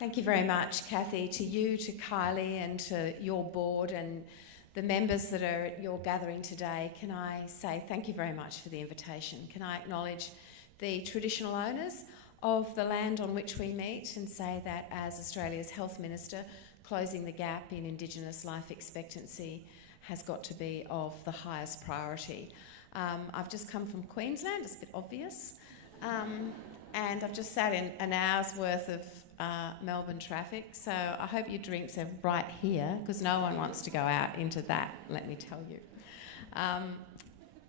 Thank you very much, Kathy, to you, to Kylie and to your board and the members that are at your gathering today. Can I say thank you very much for the invitation? Can I acknowledge the traditional owners of the land on which we meet and say that as Australia's Health Minister, closing the gap in Indigenous life expectancy has got to be of the highest priority. I've just come from Queensland, it's a bit obvious, and I've just sat in an hour's worth of Melbourne traffic, so I hope your drinks are right here because no one wants to go out into that, let me tell you.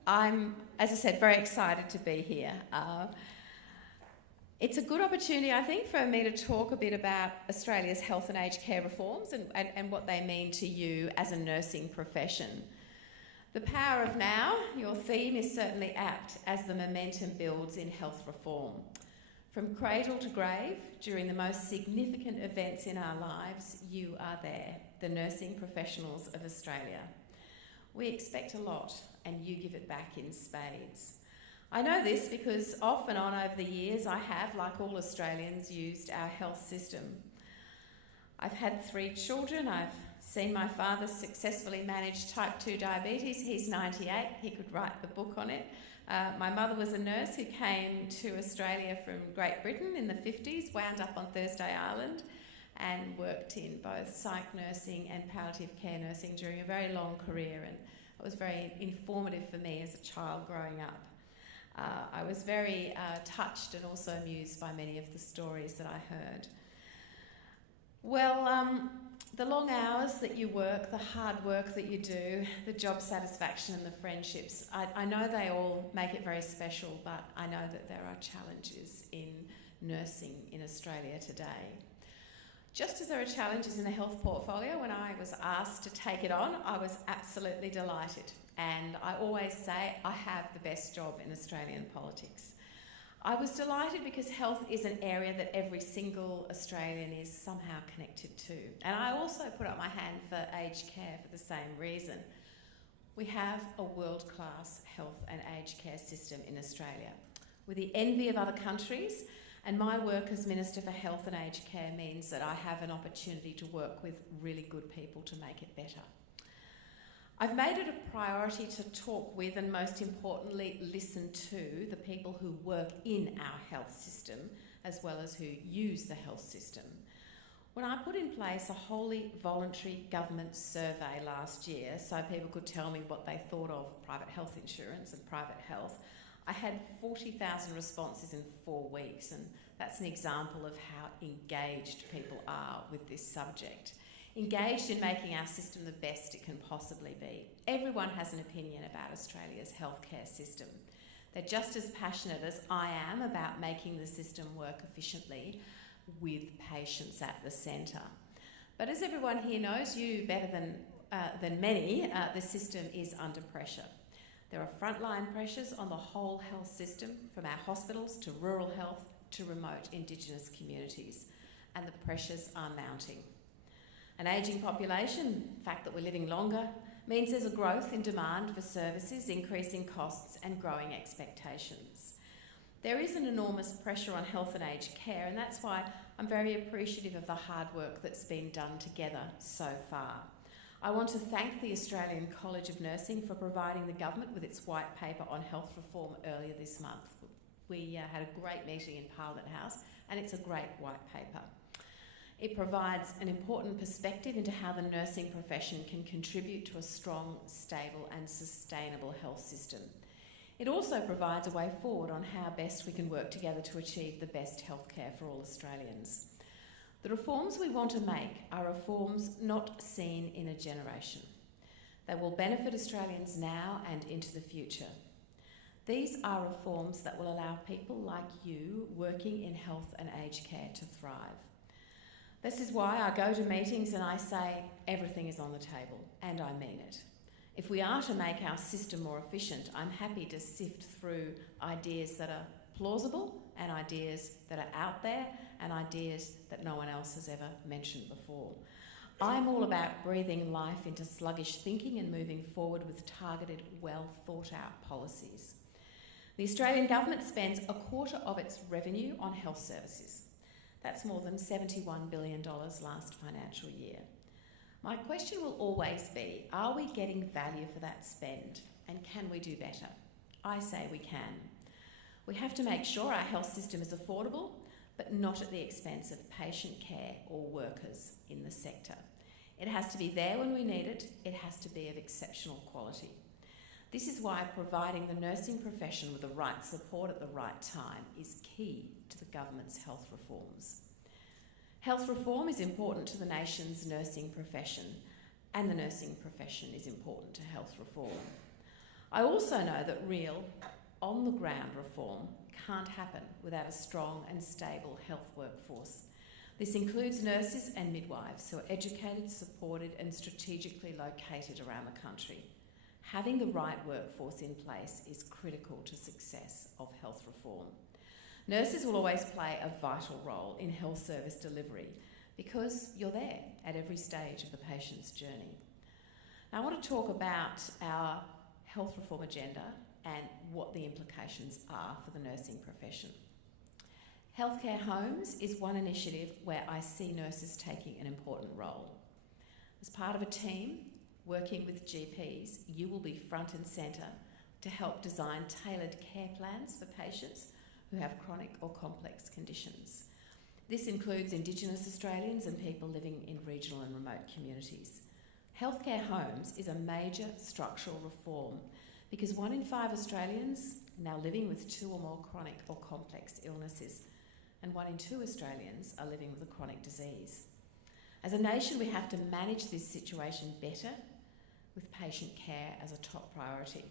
I'm, as I said, very excited to be here. It's a good opportunity, I think, for me to talk a bit about Australia's health and aged care reforms and what they mean to you as a nursing profession. The power of now, your theme is certainly apt as the momentum builds in health reform. From cradle to grave, during the most significant events in our lives, you are there, the nursing professionals of Australia. We expect a lot, and you give it back in spades. I know this because off and on over the years, I have, like all Australians, used our health system. I've had 3 children. I've seen my father successfully manage type 2 diabetes. He's 98. He could write the book on it. My mother was a nurse who came to Australia from Great Britain in the 50s, wound up on Thursday Island, and worked in both psych nursing and palliative care nursing during a very long career, and it was very informative for me as a child growing up. I was very touched and also amused by many of the stories that I heard. Well, the long hours that you work, the hard work that you do, the job satisfaction and the friendships, I know they all make it very special, but I know that there are challenges in nursing in Australia today. Just as there are challenges in the health portfolio, when I was asked to take it on, I was absolutely delighted. And I always say I have the best job in Australian politics. I was delighted because health is an area that every single Australian is somehow connected to. And I also put up my hand for aged care for the same reason. We have a world-class health and aged care system in Australia. We're the envy of other countries, and my work as Minister for Health and Aged Care means that I have an opportunity to work with really good people to make it better. I've made it a priority to talk with and, most importantly, listen to the people who work in our health system as well as who use the health system. When I put in place a wholly voluntary government survey last year so people could tell me what they thought of private health insurance and private health, I had 40,000 responses in 4 weeks, and that's an example of how engaged people are with this subject. Engaged in making our system the best it can possibly be. Everyone has an opinion about Australia's healthcare system. They're just as passionate as I am about making the system work efficiently with patients at the centre. But as everyone here knows, you better than many, the system is under pressure. There are frontline pressures on the whole health system, from our hospitals to rural health to remote Indigenous communities, and the pressures are mounting. An ageing population, the fact that we're living longer, means there's a growth in demand for services, increasing costs and growing expectations. There is an enormous pressure on health and aged care, and that's why I'm very appreciative of the hard work that's been done together so far. I want to thank the Australian College of Nursing for providing the government with its white paper on health reform earlier this month. We had a great meeting in Parliament House, and it's a great white paper. It provides an important perspective into how the nursing profession can contribute to a strong, stable and sustainable health system. It also provides a way forward on how best we can work together to achieve the best healthcare for all Australians. The reforms we want to make are reforms not seen in a generation. They will benefit Australians now and into the future. These are reforms that will allow people like you working in health and aged care to thrive. This is why I go to meetings and I say everything is on the table, and I mean it. If we are to make our system more efficient, I'm happy to sift through ideas that are plausible and ideas that are out there and ideas that no one else has ever mentioned before. I'm all about breathing life into sluggish thinking and moving forward with targeted, well thought out policies. The Australian government spends 1/4 of its revenue on health services. That's more than $71 billion last financial year. My question will always be, are we getting value for that spend, and can we do better? I say we can. We have to make sure our health system is affordable, but not at the expense of patient care or workers in the sector. It has to be there when we need it. It has to be of exceptional quality. This is why providing the nursing profession with the right support at the right time is key to the government's health reforms. Health reform is important to the nation's nursing profession, and the nursing profession is important to health reform. I also know that real, on-the-ground reform can't happen without a strong and stable health workforce. This includes nurses and midwives who are educated, supported and strategically located around the country. Having the right workforce in place is critical to success of health reform. Nurses will always play a vital role in health service delivery because you're there at every stage of the patient's journey. Now, I want to talk about our health reform agenda and what the implications are for the nursing profession. Healthcare homes is one initiative where I see nurses taking an important role. As part of a team working with GPs, you will be front and centre to help design tailored care plans for patients who have chronic or complex conditions. This includes Indigenous Australians and people living in regional and remote communities. Healthcare homes is a major structural reform because 1 in 5 Australians are now living with 2 or more chronic or complex illnesses, and 1 in 2 Australians are living with a chronic disease. As a nation, we have to manage this situation better with patient care as a top priority.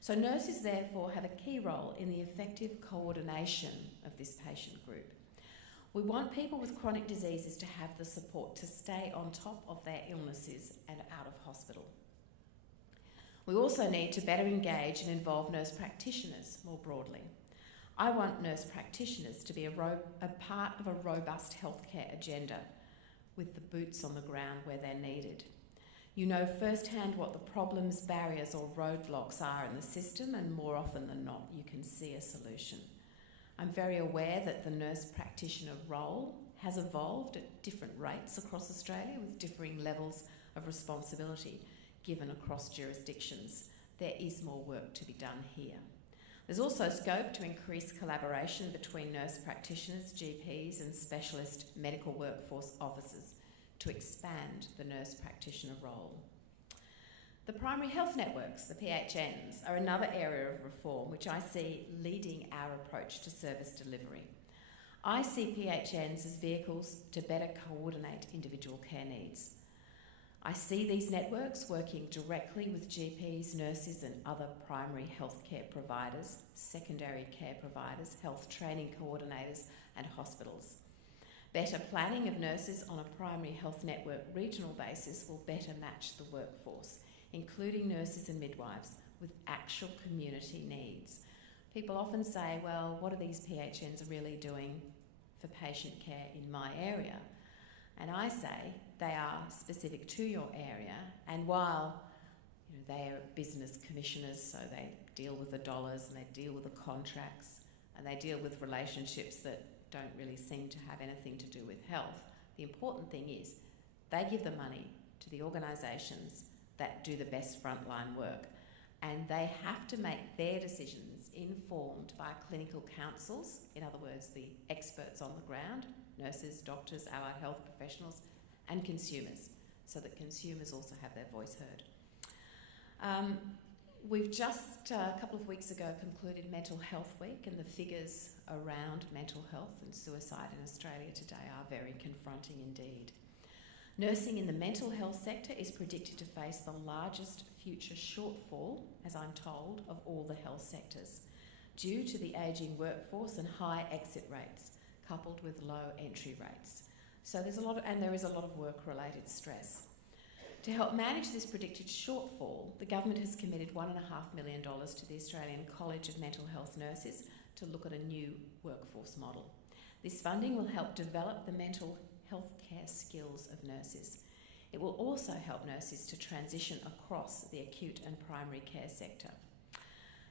So nurses therefore have a key role in the effective coordination of this patient group. We want people with chronic diseases to have the support to stay on top of their illnesses and out of hospital. We also need to better engage and involve nurse practitioners more broadly. I want nurse practitioners to be a part of a robust healthcare agenda with the boots on the ground where they're needed. You know firsthand what the problems, barriers or roadblocks are in the system, and more often than not you can see a solution. I'm very aware that the nurse practitioner role has evolved at different rates across Australia with differing levels of responsibility given across jurisdictions. There is more work to be done here. There's also scope to increase collaboration between nurse practitioners, GPs and specialist medical workforce officers to expand the nurse practitioner role. The primary health networks, the PHNs, are another area of reform which I see leading our approach to service delivery. I see PHNs as vehicles to better coordinate individual care needs. I see these networks working directly with GPs, nurses and other primary healthcare providers, secondary care providers, health training coordinators and hospitals. Better planning of nurses on a primary health network regional basis will better match the workforce, including nurses and midwives, with actual community needs. People often say, well, what are these PHNs really doing for patient care in my area? And I say they are specific to your area, and while they are business commissioners, so they deal with the dollars and they deal with the contracts and they deal with relationships that don't really seem to have anything to do with health, the important thing is they give the money to the organisations that do the best frontline work, and they have to make their decisions informed by clinical councils, in other words the experts on the ground, nurses, doctors, allied health professionals and consumers, so that consumers also have their voice heard. We've just a couple of weeks ago concluded Mental Health Week, and the figures around mental health and suicide in Australia today are very confronting indeed. Nursing in the mental health sector is predicted to face the largest future shortfall, as I'm told, of all the health sectors, due to the ageing workforce and high exit rates, coupled with low entry rates. So there is a lot of work-related stress. To help manage this predicted shortfall, the government has committed $1.5 million to the Australian College of Mental Health Nurses to look at a new workforce model. This funding will help develop the mental health care skills of nurses. It will also help nurses to transition across the acute and primary care sector.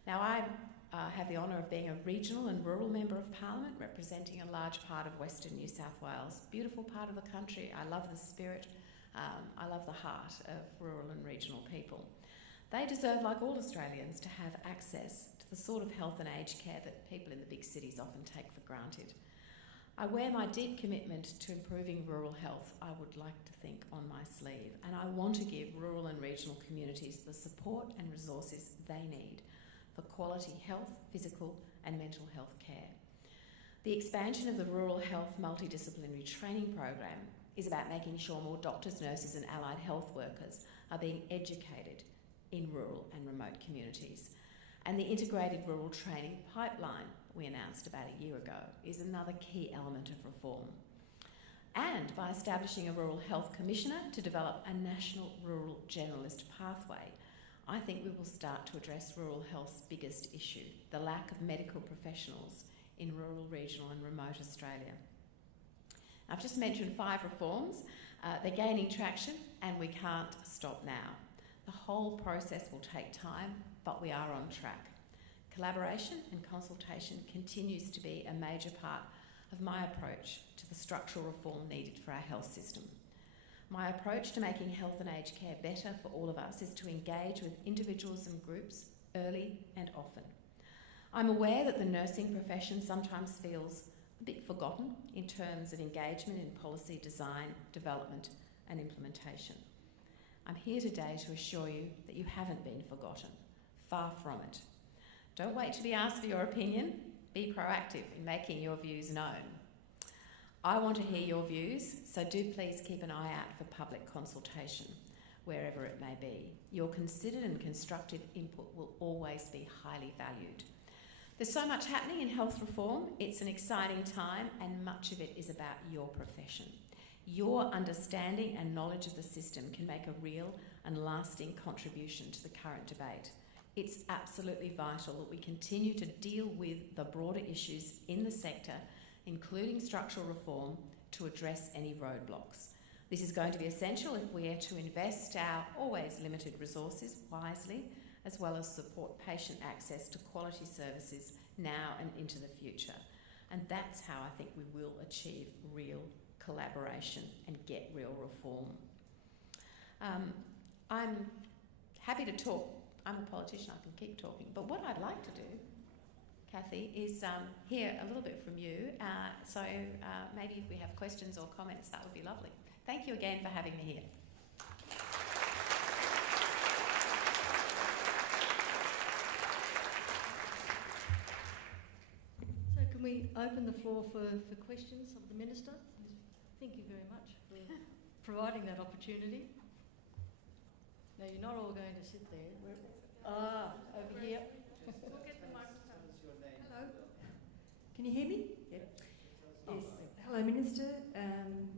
Now, have the honour of being a regional and rural member of Parliament, representing a large part of Western New South Wales. Beautiful part of the country. I love the spirit. I love the heart of rural and regional people. They deserve, like all Australians, to have access to the sort of health and aged care that people in the big cities often take for granted. I wear my deep commitment to improving rural health, I would like to think, on my sleeve, and I want to give rural and regional communities the support and resources they need for quality health, physical and mental health care. The expansion of the Rural Health Multidisciplinary Training Program is about making sure more doctors, nurses and allied health workers are being educated in rural and remote communities. And the Integrated Rural Training Pipeline we announced about a year ago is another key element of reform. And by establishing a Rural Health Commissioner to develop a national rural generalist pathway, I think we will start to address rural health's biggest issue, the lack of medical professionals in rural, regional and remote Australia. I've just mentioned 5 reforms. They're gaining traction and we can't stop now. The whole process will take time, but we are on track. Collaboration and consultation continues to be a major part of my approach to the structural reform needed for our health system. My approach to making health and aged care better for all of us is to engage with individuals and groups early and often. I'm aware that the nursing profession sometimes feels a bit forgotten in terms of engagement in policy design, development and implementation. I'm here today to assure you that you haven't been forgotten. Far from it. Don't wait to be asked for your opinion. Be proactive in making your views known. I want to hear your views, so do please keep an eye out for public consultation, wherever it may be. Your considered and constructive input will always be highly valued. There's so much happening in health reform. It's an exciting time and much of it is about your profession. Your understanding and knowledge of the system can make a real and lasting contribution to the current debate. It's absolutely vital that we continue to deal with the broader issues in the sector, including structural reform, to address any roadblocks. This is going to be essential if we are to invest our always limited resources wisely, as well as support patient access to quality services now and into the future. And that's how I think we will achieve real collaboration and get real reform. I'm happy to talk. I'm a politician, I can keep talking. But what I'd like to do, Kathy, is hear a little bit from you. So maybe if we have questions or comments, that would be lovely. Thank you again for having me here. So can we open the floor for questions of the Minister? Thank you very much for providing that opportunity. No, you're not all going to sit there. Over here. We'll get the microphone. Hello. Can you hear me? Yep. Oh, Yes. Hello, Minister, and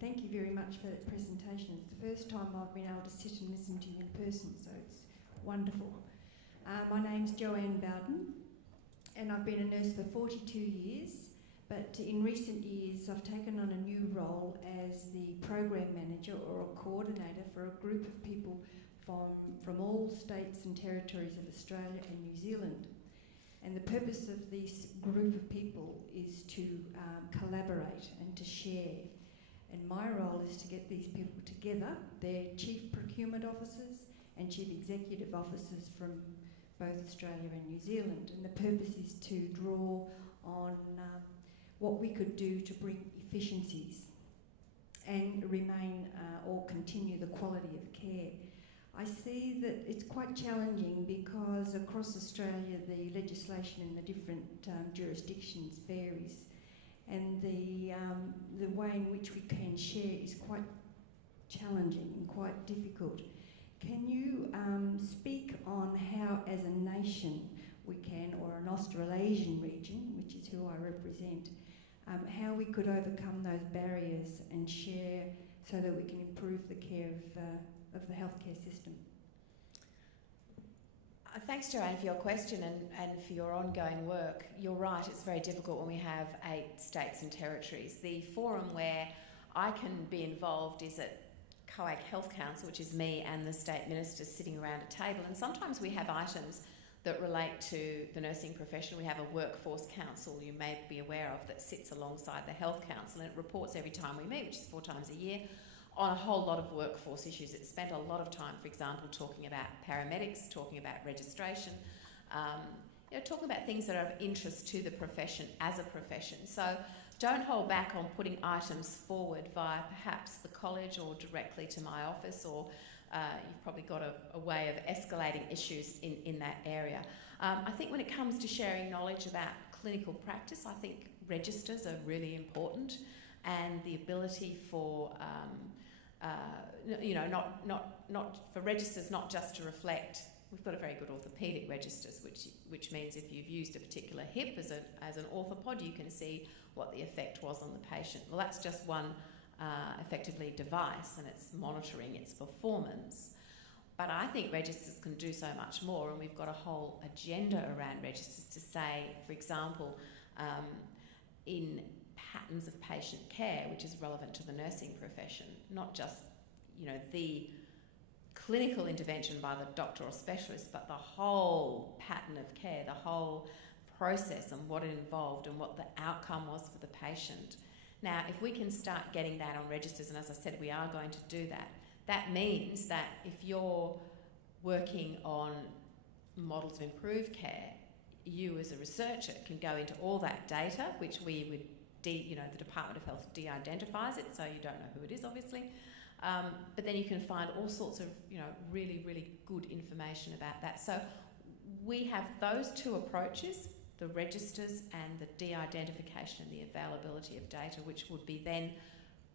thank you very much for that presentation. It's the first time I've been able to sit and listen to you in person, so it's wonderful. My name's Joanne Bowden, and I've been a nurse for 42 years, but in recent years I've taken on a new role as the program manager or a coordinator for a group of people from all states and territories of Australia and New Zealand. And the purpose of this group of people is to collaborate and to share. And my role is to get these people together. They're chief procurement officers and chief executive officers from both Australia and New Zealand. And the purpose is to draw on what we could do to bring efficiencies and remain or continue the quality of care. I see that it's quite challenging because across Australia the legislation in the different jurisdictions varies, and the way in which we can share is quite challenging and quite difficult. Can you speak on how as a nation we can, or an Australasian region, which is who I represent, how we could overcome those barriers and share so that we can improve the care of the healthcare system? Thanks, Joanne, for your question and for your ongoing work. You're right, it's very difficult when we have 8 states and territories. The forum where I can be involved is at COAG Health Council, which is me and the state ministers sitting around a table, and sometimes we have items that relate to the nursing profession. We have a workforce council you may be aware of that sits alongside the health council, and it reports every time we meet, which is 4 times a year, on a whole lot of workforce issues. It spent a lot of time, for example, talking about paramedics, talking about registration, talking about things that are of interest to the profession as a profession. So don't hold back on putting items forward via perhaps the college or directly to my office, or you've probably got a way of escalating issues in that area. I think when it comes to sharing knowledge about clinical practice, I think registers are really important, and the ability for not for registers not just to reflect. We've got a very good orthopaedic registers, which means if you've used a particular hip as an orthopod, you can see what the effect was on the patient. Well, that's just one effectively device, and it's monitoring its performance. But I think registers can do so much more, and we've got a whole agenda around registers to say, for example, in patterns of patient care, which is relevant to the nursing profession, not just the clinical intervention by the doctor or specialist, but the whole pattern of care, the whole process and what it involved and what the outcome was for the patient. Now, if we can start getting that on registers, and as I said, we are going to do that, that means that if you're working on models of improved care, you as a researcher can go into all that data, which we would, the Department of Health de-identifies it, so you don't know who it is, obviously. But then you can find all sorts of, really, really good information about that. So we have those two approaches, the registers and the de-identification and the availability of data, which would be then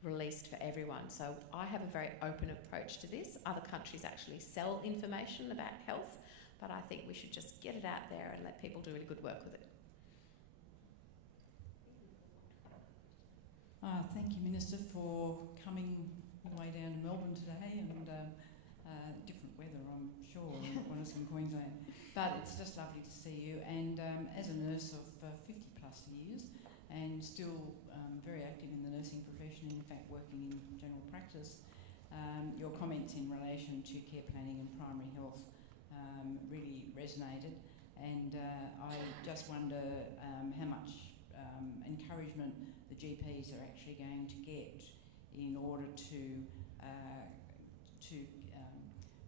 released for everyone. So I have a very open approach to this. Other countries actually sell information about health, but I think we should just get it out there and let people do really good work with it. Thank you, Minister, for coming all the way down to Melbourne today, and different weather, I'm sure, when I was in Queensland. But it's just lovely to see you. And as a nurse of 50 plus years, and still very active in the nursing profession, in fact working in general practice, your comments in relation to care planning and primary health really resonated. And I just wonder how much encouragement the GPs are actually going to get in order to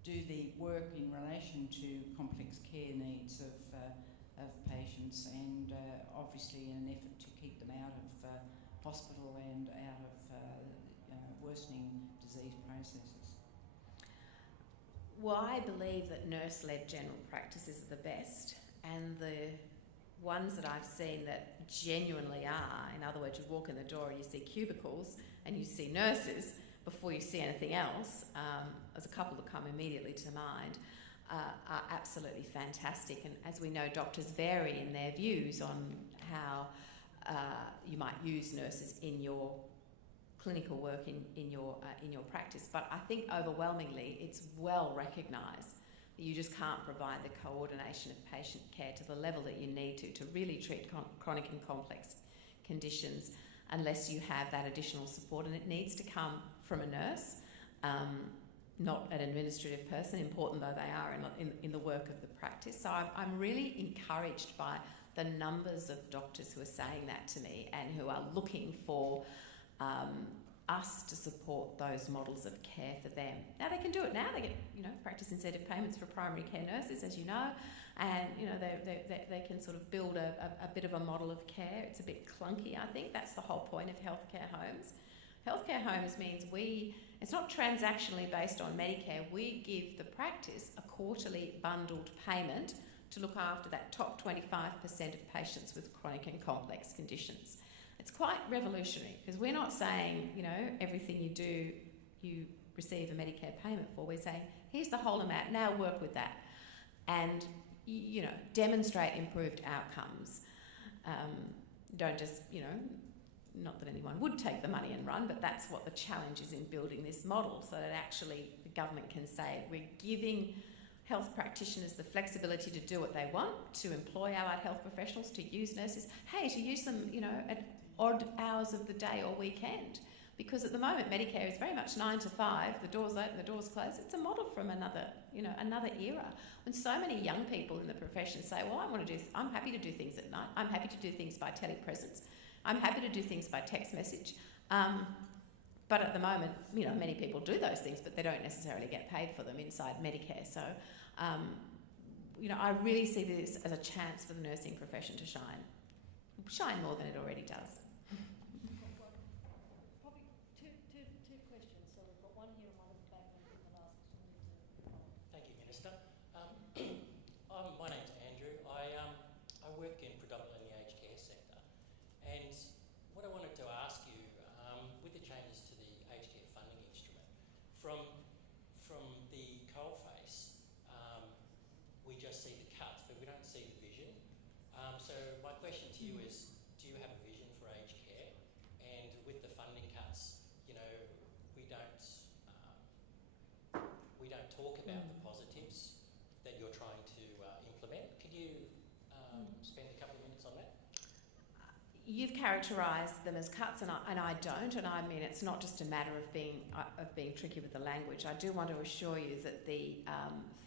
do the work in relation to complex care needs of patients, and obviously in an effort to keep them out of hospital and out of worsening disease processes. Well, I believe that nurse-led general practices are the best, and the ones that I've seen that genuinely are, in other words, you walk in the door and you see cubicles and you see nurses before you see anything else, there's a couple that come immediately to mind, are absolutely fantastic. And as we know, doctors vary in their views on how you might use nurses in your clinical work in your practice. But I think overwhelmingly it's well recognised that you just can't provide the coordination of patient care to the level that you need to really treat chronic and complex conditions unless you have that additional support, and it needs to come from a nurse, not an administrative person, important though they are in the work of the practice. So I'm really encouraged by the numbers of doctors who are saying that to me and who are looking for us to support those models of care for them. Now they can do it now. They get practice incentive payments for primary care nurses, as you know, and they can sort of build a bit of a model of care. It's a bit clunky, I think. That's the whole point of healthcare homes. Healthcare homes means it's not transactionally based on Medicare. We give the practice a quarterly bundled payment to look after that top 25% of patients with chronic and complex conditions. It's quite revolutionary, because we're not saying, everything you do, you receive a Medicare payment for. We're saying, here's the whole amount, now work with that. And, demonstrate improved outcomes. Don't just, not that anyone would take the money and run, but that's what the challenge is in building this model, so that actually the government can say, we're giving health practitioners the flexibility to do what they want, to employ allied health professionals, to use nurses, to use them, at odd hours of the day or weekend, Because at the moment, Medicare is very much 9 to 5, the doors open, the doors close. It's a model from another era. When so many young people in the profession say, well, I'm happy to do things at night. I'm happy to do things by telepresence. I'm happy to do things by text message. But at the moment, many people do those things, but they don't necessarily get paid for them inside Medicare. So, I really see this as a chance for the nursing profession to shine more than it already does. Probably two questions. So we've got one here and one at the back, and then the last one. Thank you, Minister. My name's Andrew. I work in predominantly the aged care sector, and what I wanted to ask you, with the changes to the aged care funding instrument, from the coalface, we just see the cuts, but we don't see the vision. So my question to you is, do you have a vision for aged care? And with the funding cuts, we don't talk about the positives that you're trying to implement. Could you spend a couple of minutes on that? You've characterised them as cuts, and I don't. And I mean, it's not just a matter of being tricky with the language. I do want to assure you that the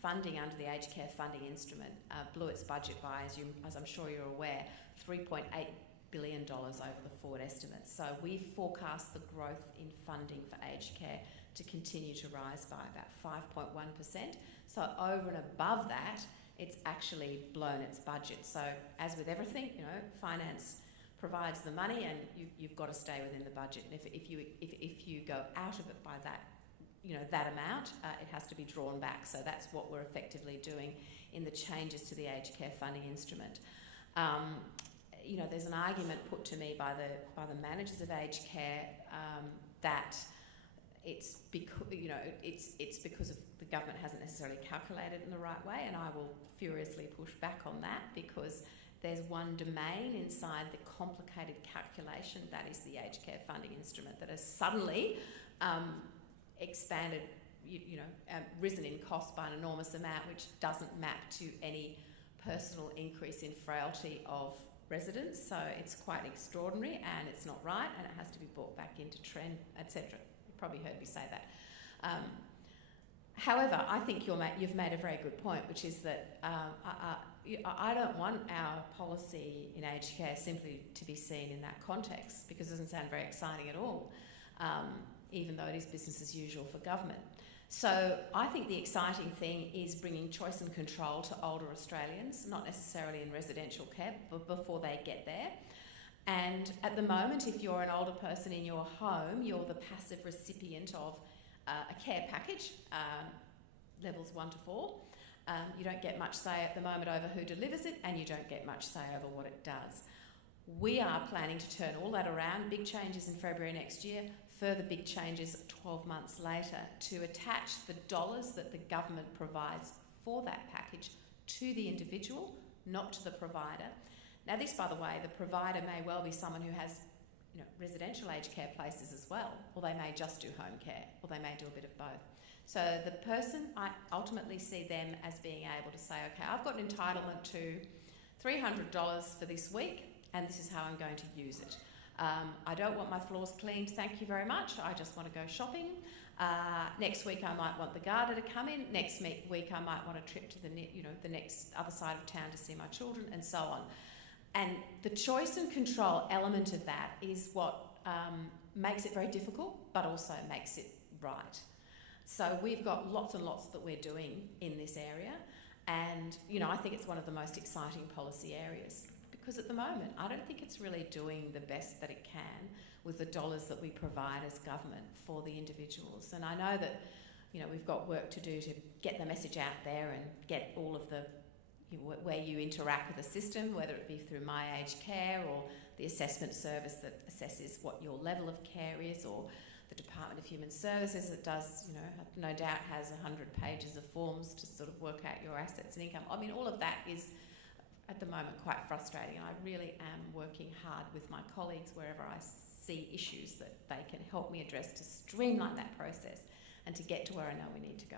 funding under the aged care funding instrument blew its budget by, as I'm sure you're aware, $3.8 billion over the forward estimates. So we forecast the growth in funding for aged care to continue to rise by about 5.1%. So over and above that, it's actually blown its budget. So as with everything, finance provides the money, and you've got to stay within the budget. And if you go out of it by that, that amount, it has to be drawn back. So that's what we're effectively doing in the changes to the aged care funding instrument. There's an argument put to me by the managers of aged care that it's because of the government hasn't necessarily calculated it in the right way, and I will furiously push back on that, because there's one domain inside the complicated calculation, that is the aged care funding instrument, that has suddenly expanded, risen in cost by an enormous amount, which doesn't map to any personal increase in frailty of residents. So it's quite extraordinary, and it's not right, and it has to be brought back into trend, etc. You've probably heard me say that. However, I think you've made a very good point, which is that I don't want our policy in aged care simply to be seen in that context, because it doesn't sound very exciting at all, even though it is business as usual for government. So I think the exciting thing is bringing choice and control to older Australians, not necessarily in residential care, but before they get there. And at the moment, if you're an older person in your home, you're the passive recipient of a care package, levels 1 to 4. You don't get much say at the moment over who delivers it, and you don't get much say over what it does. We are planning to turn all that around, big changes in February next year, further big changes 12 months later, to attach the dollars that the government provides for that package to the individual, not to the provider. Now this, by the way, the provider may well be someone who has residential aged care places as well, or they may just do home care, or they may do a bit of both. So the person, I ultimately see them as being able to say, okay, I've got an entitlement to $300 for this week, and this is how I'm going to use it. I don't want my floors cleaned, thank you very much. I just want to go shopping. Next week I might want the gardener to come in. Next week I might want a trip to the next other side of town to see my children, and so on. And the choice and control element of that is what makes it very difficult, but also makes it right. So we've got lots and lots that we're doing in this area, and I think it's one of the most exciting policy areas, because at the moment I don't think it's really doing the best that it can with the dollars that we provide as government for the individuals. And I know that we've got work to do to get the message out there and get all of the where you interact with the system, whether it be through My Aged Care or the assessment service that assesses what your level of care is, or the Department of Human Services that does, no doubt has 100 pages of forms to sort of work out your assets and income. I mean, all of that is at the moment quite frustrating, and I really am working hard with my colleagues wherever I see issues that they can help me address to streamline that process and to get to where I know we need to go.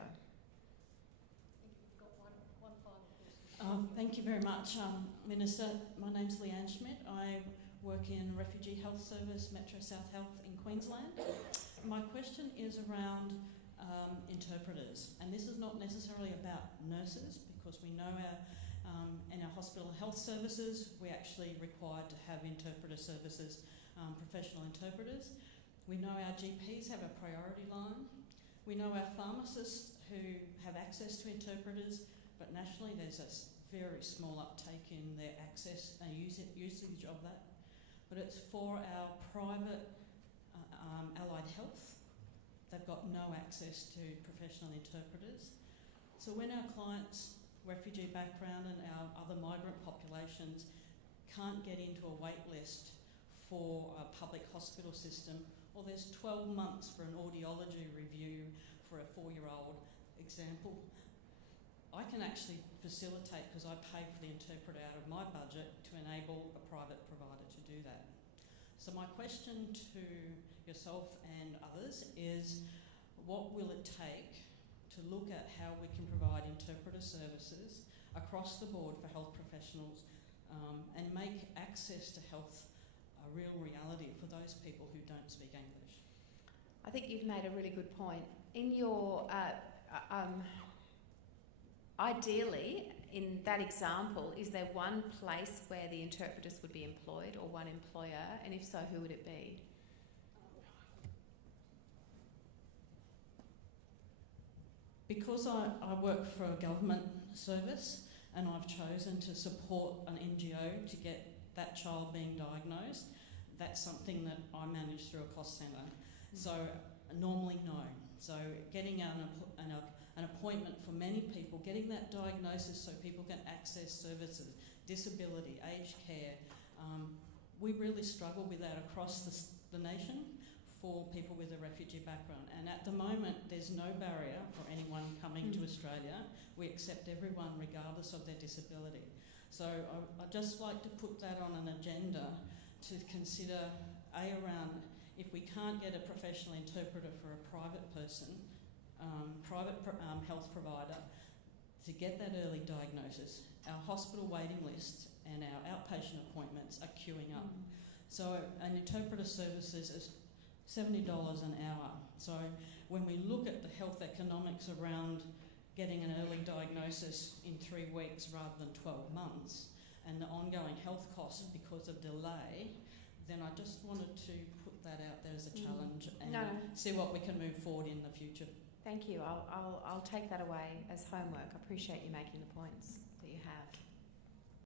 One final question. Thank you very much, Minister. My name's Leanne Schmidt. I work in Refugee Health Service, Metro South Health in Queensland. My question is around interpreters, and this is not necessarily about nurses, because we know in our hospital health services we're actually required to have interpreter services, professional interpreters. We know our GPs have a priority line. We know our pharmacists who have access to interpreters, but nationally there's a very small uptake in their access and usage of that. But it's for our private allied health. They've got no access to professional interpreters. So when our clients, refugee background and our other migrant populations, can't get into a wait list for a public hospital system, or there's 12 months for an audiology review for a 4-year-old example, I can actually facilitate, because I pay for the interpreter out of my budget, to enable a private provider to do that. So my question to yourself and others is, what will it take to look at how we can provide interpreter services across the board for health professionals, and make access to health a real reality for those people who don't speak English? I think you've made a really good point. In your ideally, in that example, is there one place where the interpreters would be employed, or one employer, and if so, who would it be? Because I work for a government service and I've chosen to support an NGO to get that child being diagnosed, that's something that I manage through a cost centre. So normally no. So getting an appointment for many people, getting that diagnosis so people can access services, disability, aged care, we really struggle with that across the nation for people with a refugee background. And at the moment, there's no barrier for anyone coming to Australia. We accept everyone regardless of their disability. So I'd just like to put that on an agenda to consider, around if we can't get a professional interpreter for a private person, health provider, to get that early diagnosis. Our hospital waiting lists and our outpatient appointments are queuing up. So an interpreter services is $70 an hour. So when we look at the health economics around getting an early diagnosis in 3 weeks rather than 12 months, and the ongoing health costs because of delay, then I just wanted to put that out there as a challenge and see what we can move forward in the future. Thank you. I'll take that away as homework. I appreciate you making the points that you have.